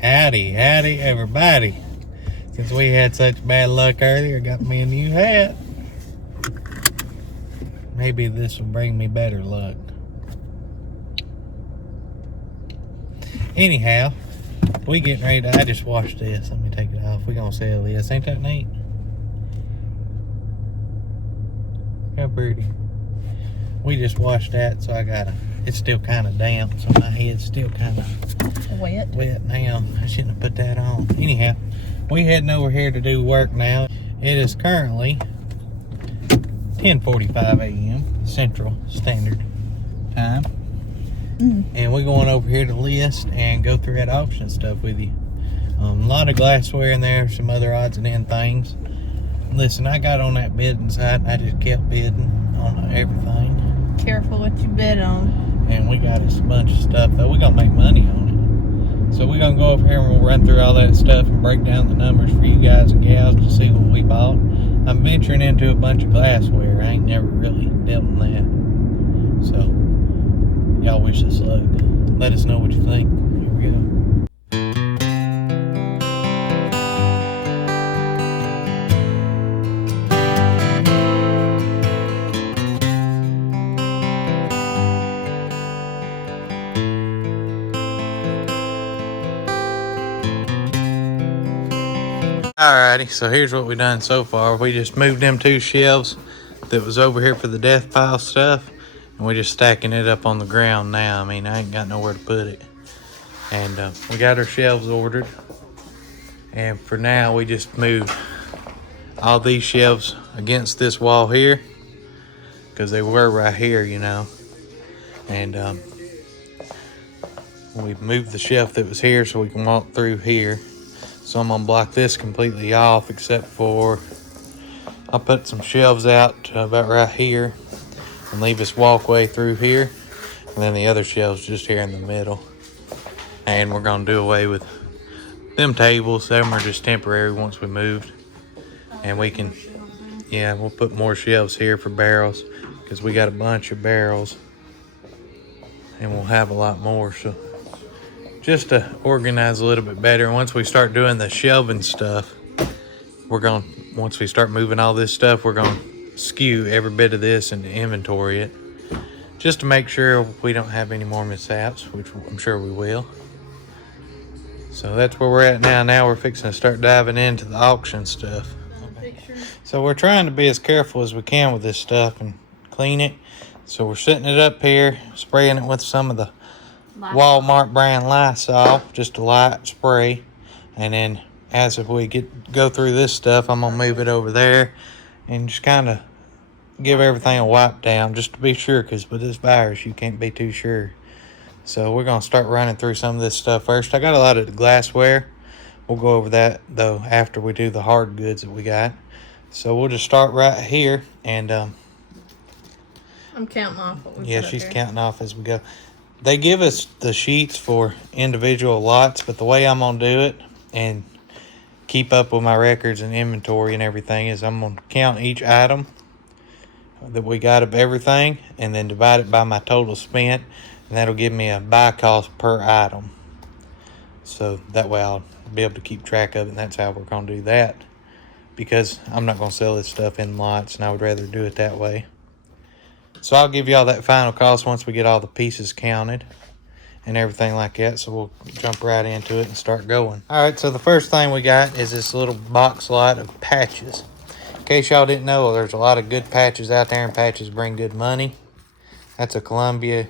Howdy, howdy, everybody. Since we had such bad luck earlier, got me a new hat. Maybe this will bring me better luck. Anyhow, we getting ready to, I just washed this. Let me take it off. We gonna sell this. Ain't that neat? How pretty. We just washed that, so I gotta, it's still kind of damp, so my head's still kind of wet now. I shouldn't have put that on. Anyhow, we heading over here to do work now. It is currently 10:45 a.m. Central Standard Time. And we're going over here to list and go through that auction stuff with you. A lot of glassware in there, some other odds and end things. Listen, I got on that bidding site and I just kept bidding on everything. Careful what you bid on. And we got us a bunch of stuff though. We're gonna make money on it. So we're gonna go over here and we'll run through all that stuff and break down the numbers for you guys and gals to see what we bought. I'm venturing into a bunch of glassware. I ain't never really dealt in that. So y'all wish us luck. Let us know what you think. Here we go. Alrighty, so here's what we done so far. We just moved them two shelves that was over here for the death pile stuff, and we're just stacking it up on the ground now. I mean, I ain't got nowhere to put it. And we got our shelves ordered, and for now we just moved all these shelves against this wall here because they were right here, you know. And we moved the shelf that was here so we can walk through here. So I'm gonna block this completely off except for I'll put some shelves out to about right here and leave this walkway through here, and then the other shelves just here in the middle. And we're gonna do away with them tables. Them are just temporary once we moved. And we can, yeah, we'll put more shelves here for barrels because we got a bunch of barrels and we'll have a lot more. So just to organize a little bit better. Once we start doing the shelving stuff, once we start moving all this stuff, we're gonna skew every bit of this and inventory it just to make sure we don't have any more mishaps, which I'm sure we will. So that's where we're at now. Now we're fixing to start diving into the auction stuff. So we're trying to be as careful as we can with this stuff and clean it. So we're setting it up here, spraying it with some of the Walmart brand Lysol, just a light spray. And then as if we go through this stuff, I'm gonna move it over there and just kind of give everything a wipe down just to be sure, because with this virus you can't be too sure. So we're gonna start running through some of this stuff first. I got a lot of the glassware. We'll go over that though after we do the hard goods that we got. So we'll just start right here, and I'm counting off what we yeah, put she's up counting off as we go. They give us the sheets for individual lots, but the way I'm gonna do it and keep up with my records and inventory and everything is I'm gonna count each item that we got of everything and then divide it by my total spent, and that'll give me a buy cost per item. So that way I'll be able to keep track of it, and that's how we're gonna do that, because I'm not gonna sell this stuff in lots and I would rather do it that way. So I'll give y'all that final cost once we get all the pieces counted and everything like that. So we'll jump right into it and start going. All right, so the first thing we got is this little box lot of patches. In case y'all didn't know, there's a lot of good patches out there, and patches bring good money. That's a Columbia,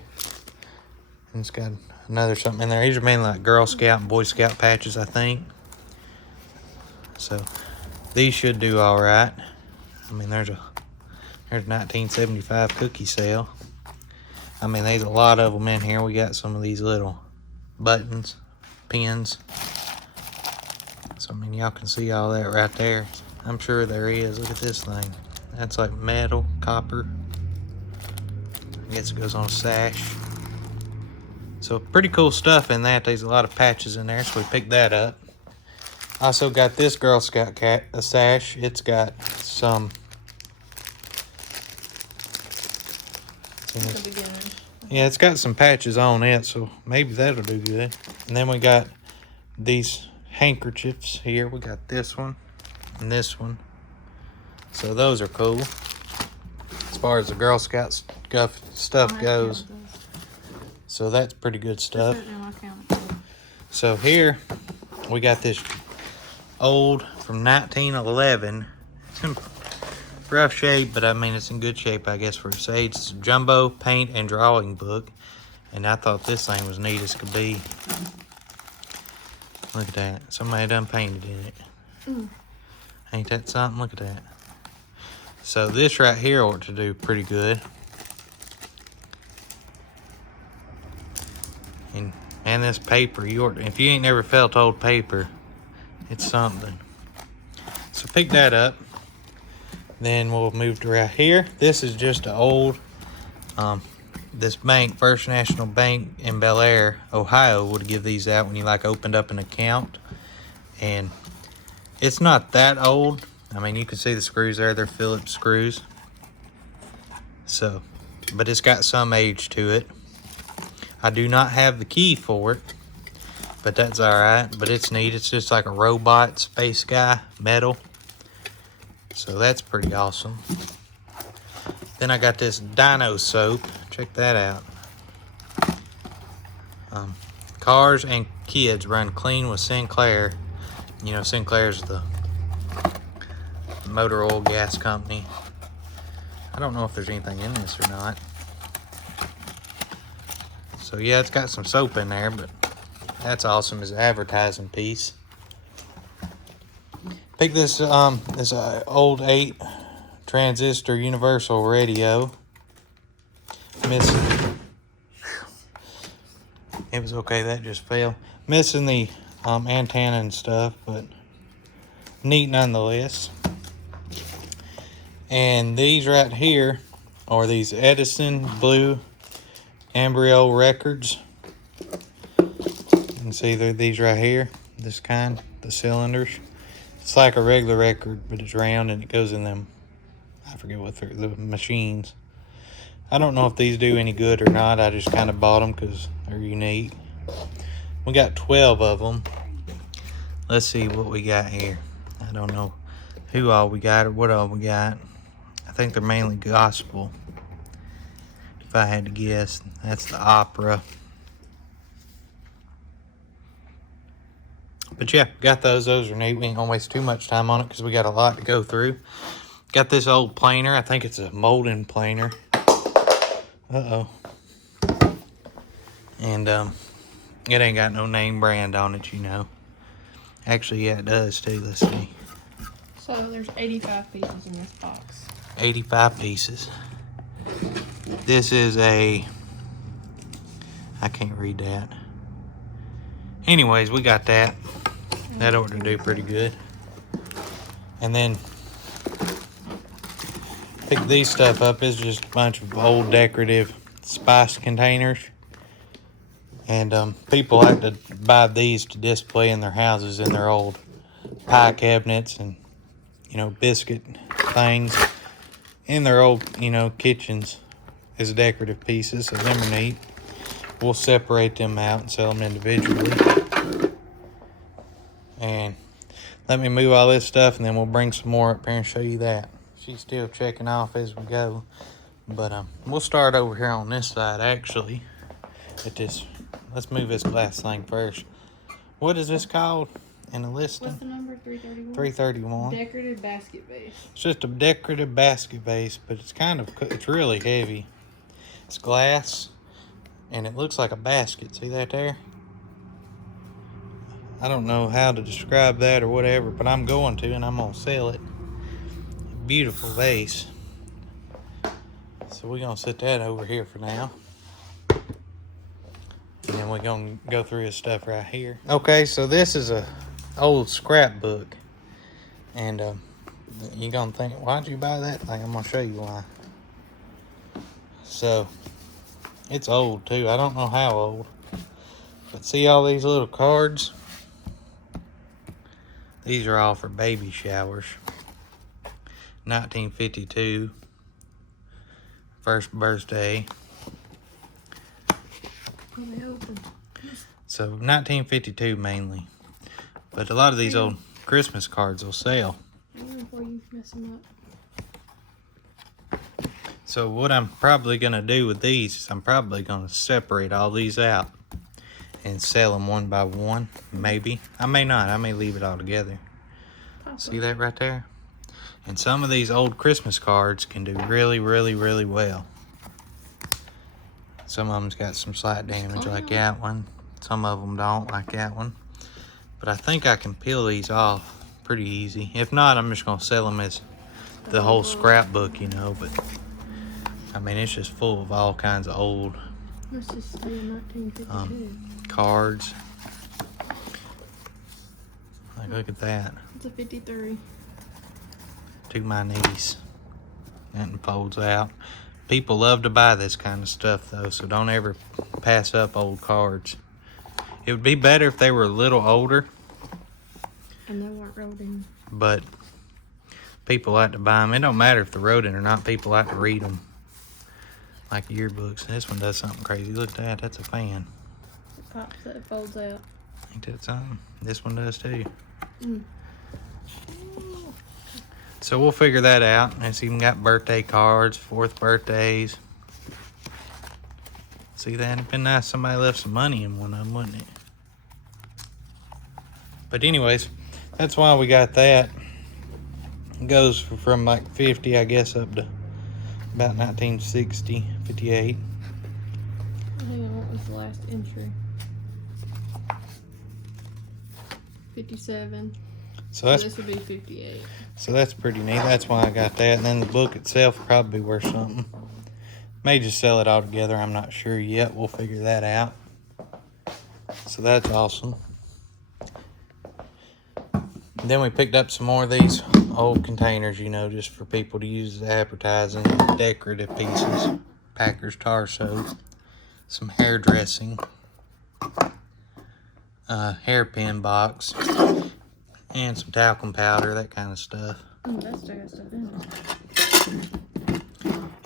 and it's got another something in there. These are mainly like Girl Scout and Boy Scout patches, I think. So these should do all right. I mean, there's 1975 cookie sale. I mean, there's a lot of them in here. We got some of these little buttons, pins. So, I mean, y'all can see all that right there. I'm sure there is. Look at this thing. That's like metal, copper. I guess it goes on a sash. So, pretty cool stuff in that. There's a lot of patches in there, so we picked that up. Also got this Girl Scout sash. It's got some... Yeah, it's got some patches on it, so maybe that'll do good. And then we got these handkerchiefs here. We got this one and this one. So those are cool. As far as the Girl Scout stuff goes. So that's pretty good stuff. So here we got this old from 1911. It's in rough shape, but I mean it's in good shape, I guess, for its age. It's a jumbo paint and drawing book, and I thought this thing was neat as could be. Look at that. Somebody done painted in it. Ain't that something? Look at that. So this right here ought to do pretty good. And this paper, if you ain't never felt old paper, it's something. So pick that up. Then we'll move to right here. This is just an old, this bank, First National Bank in Bel Air, Ohio, would give these out when you like opened up an account. And it's not that old. I mean, you can see the screws there. They're Phillips screws. So, but it's got some age to it. I do not have the key for it, but that's all right. But it's neat. It's just like a robot space guy, metal. So that's pretty awesome. Then I got this Dino soap. Check that out. Cars and kids run clean with Sinclair. You know, Sinclair's the motor oil gas company. I don't know if there's anything in this or not. So yeah, it's got some soap in there, but that's awesome as an advertising piece. Pick this this old 8 transistor universal radio. Missing. It was okay, that just fell. Missing the antenna and stuff, but neat nonetheless. And these right here are these Edison blue embryo records. You can see they're these right here, this kind, the cylinders. It's like a regular record, but it's round and it goes in them, I forget what they're, the machines. I don't know if these do any good or not. I just kind of bought them because they're unique. We got 12 of them. Let's see what we got here. I don't know who all we got or what all we got. I think they're mainly gospel. If I had to guess, that's the opera. But yeah, got those. Those are neat. We ain't gonna waste too much time on it because we got a lot to go through. Got this old planer. I think it's a molding planer. Uh-oh. And it ain't got no name brand on it, you know. Actually, yeah, it does too. Let's see. So there's 85 pieces in this box. 85 pieces. This is a, I can't read that. Anyways, we got that. That ought to do pretty good. And then pick these stuff up. It's just a bunch of old decorative spice containers. And people like to buy these to display in their houses, in their old pie cabinets and, you know, biscuit things in their old, you know, kitchens as decorative pieces. So them are neat. We'll separate them out and sell them individually. And let me move all this stuff and then we'll bring some more up here and show you that. She's still checking off as we go. But we'll start over here on this side actually. At this, let's move this glass thing first. What is this called in the listing? What's the number? 331? 331. Decorative basket base. It's just a decorative basket base, but it's kind of, it's really heavy. It's glass, and it looks like a basket. See that there? I don't know how to describe that or whatever, but I'm going to, and I'm going to sell it. Beautiful vase. So we're going to set that over here for now. And then we're going to go through his stuff right here. Okay, so this is a old scrapbook. And you're going to think, why'd you buy that thing? I'm going to show you why. So, it's old too. I don't know how old. But see all these little cards? These are all for baby showers. 1952. First birthday. So 1952 mainly. But a lot of these old Christmas cards will sell. Before you mess them up. So what I'm probably going to do with these is I'm probably going to separate all these out and sell them one by one, maybe. I may not. I may leave it all together. See that right there? And some of these old Christmas cards can do really, really, really well. Some of them's got some slight damage like that one. Some of them don't like that one. But I think I can peel these off pretty easy. If not, I'm just going to sell them as the whole scrapbook, you know. But I mean, it's just full of all kinds of old cards. Like, look at that. It's a 53. To my niece. And folds out. People love to buy this kind of stuff, though, so don't ever pass up old cards. It would be better if they were a little older. And they weren't rodent. But people like to buy them. It don't matter if they're rodent or not. People like to read them. Like yearbooks. This one does something crazy. Look at that. That's a fan. It pops up, it folds out. Ain't that something? This one does too. Mm. So we'll figure that out. It's even got birthday cards, 4th birthdays. See that? It'd been nice if somebody left some money in one of them, wouldn't it? But anyways, that's why we got that. It goes from like 50, I guess, up to about 1960, 58. Hang on, what was the last entry? 57. So this would be 58. So that's pretty neat. That's why I got that. And then the book itself will probably be worth something. May just sell it all together. I'm not sure yet. We'll figure that out. So that's awesome. And then we picked up some more of these old containers, you know, just for people to use as advertising, decorative pieces. Packers tar soap. Some hairdressing. Hairpin box. And some talcum powder, that kind of stuff. That's still got stuff in it.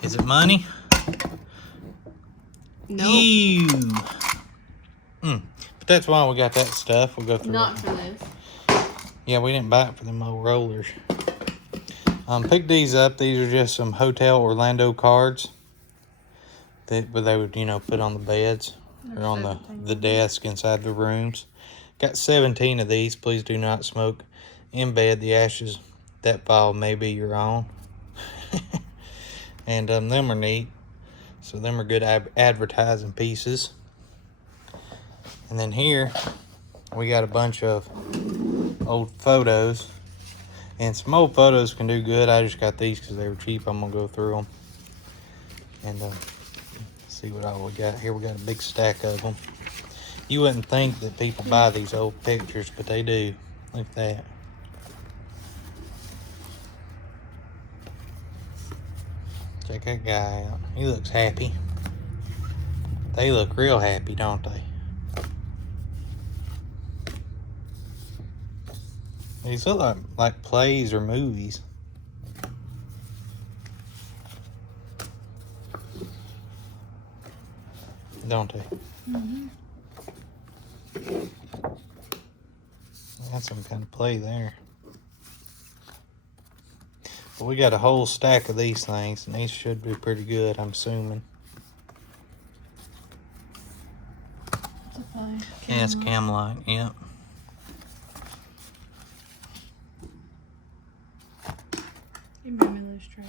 Is it money? No. Ew. But that's why we got that stuff. We'll go through Not it. for this. Yeah, we didn't buy it for them old rollers. Picked these up. These are just some Hotel Orlando cards that they would, you know, put on the beds or on the desk inside the rooms. Got 17 of these. Please do not smoke in bed. The ashes that fall may be your own. And them are neat. So them are good advertising pieces. And then here we got a bunch of old photos. And some old photos can do good. I just got these because they were cheap. I'm going to go through them. And see what all we got. Here we got a big stack of them. You wouldn't think that people buy these old pictures, but they do. Look at that. Check that guy out. He looks happy. They look real happy, don't they? These look like plays or movies. Don't they? Mm-hmm. That's some kind of play there. But we got a whole stack of these things, and these should be pretty good, I'm assuming. It's a play. Yeah, it's Camelot, yep. You made me lose track.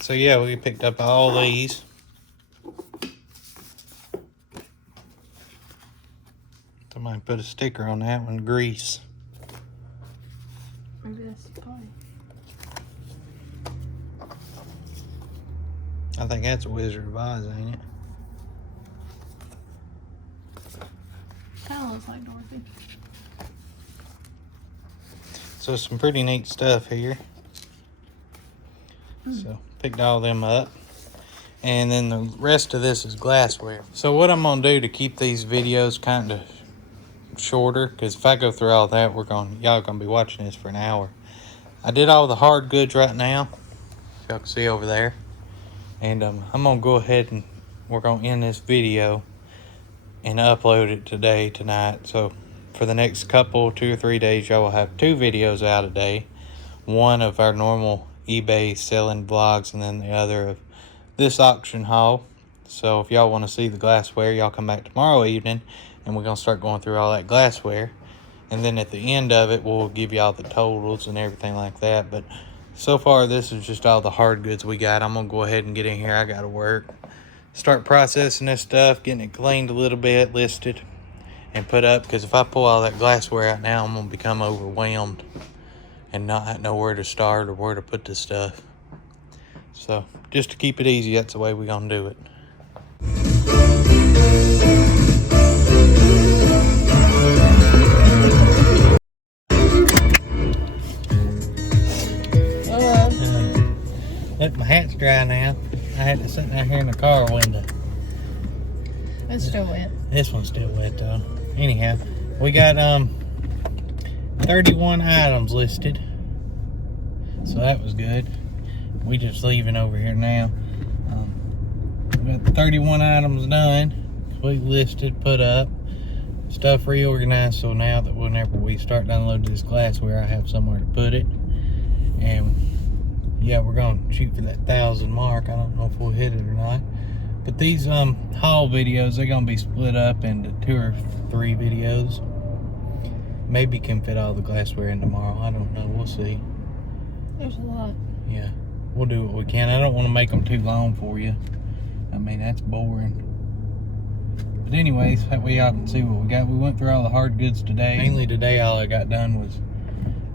So yeah, we picked up all these. Somebody put a sticker on that one, grease. Maybe that's the play. I think that's a Wizard of Oz, ain't it? Kind of looks like Dorothy. So some pretty neat stuff here. So picked all them up. And then the rest of this is glassware. So what I'm gonna do to keep these videos kind of shorter, because if I go through all that, y'all gonna be watching this for an hour. I did all the hard goods right now. Y'all can see over there. And I'm gonna go ahead and we're gonna end this video and upload it tonight. So for the next couple, 2 or 3 days, y'all will have 2 videos out a day. One of our normal eBay selling vlogs, and then the other of this auction haul. So if y'all want to see the glassware, y'all come back tomorrow evening and we're gonna start going through all that glassware. And then at the end of it, we'll give y'all the totals and everything like that. But so far, this is just all the hard goods we got. I'm gonna go ahead and get in here. I gotta work. Start processing this stuff, getting it cleaned a little bit, listed, and put up. Because if I pull all that glassware out now, I'm gonna become overwhelmed and not know where to start or where to put this stuff. So just to keep it easy, that's the way we're gonna do it. Look, my hat's dry now. I had to sit down here in the car window. It's still wet. This one's still wet though. Anyhow, we got 31 items listed, so that was good. We just leaving over here now. We got 31 items done, completely listed, put up, stuff reorganized. So now that whenever we start downloading this glassware, I have somewhere to put it. And yeah, we're gonna shoot for that 1,000 mark. I don't know if we'll hit it or not. But these haul videos, they're gonna be split up into 2 or 3 videos. Maybe can fit all the glassware in tomorrow. I don't know. We'll see. There's a lot. Yeah, we'll do what we can. I don't want to make them too long for you. I mean, that's boring. But anyways, that way y'all can see what we got. We went through all the hard goods today. Mainly today, all I got done was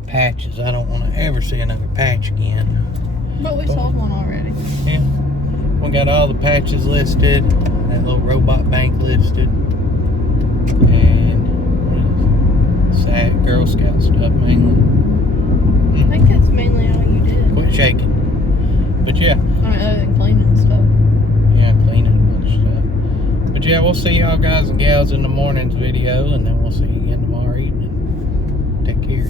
patches. I don't want to ever see another patch again. But we sold one already. Yeah. We got all the patches listed. That little robot bank listed. And sad Girl Scout stuff mainly. I think that's mainly all you did. Quit shaking. But yeah. I mean, other than cleaning and stuff. Yeah, cleaning a bunch of stuff. But yeah, we'll see y'all guys and gals in the morning's video, and then we'll see you again tomorrow evening. Take care.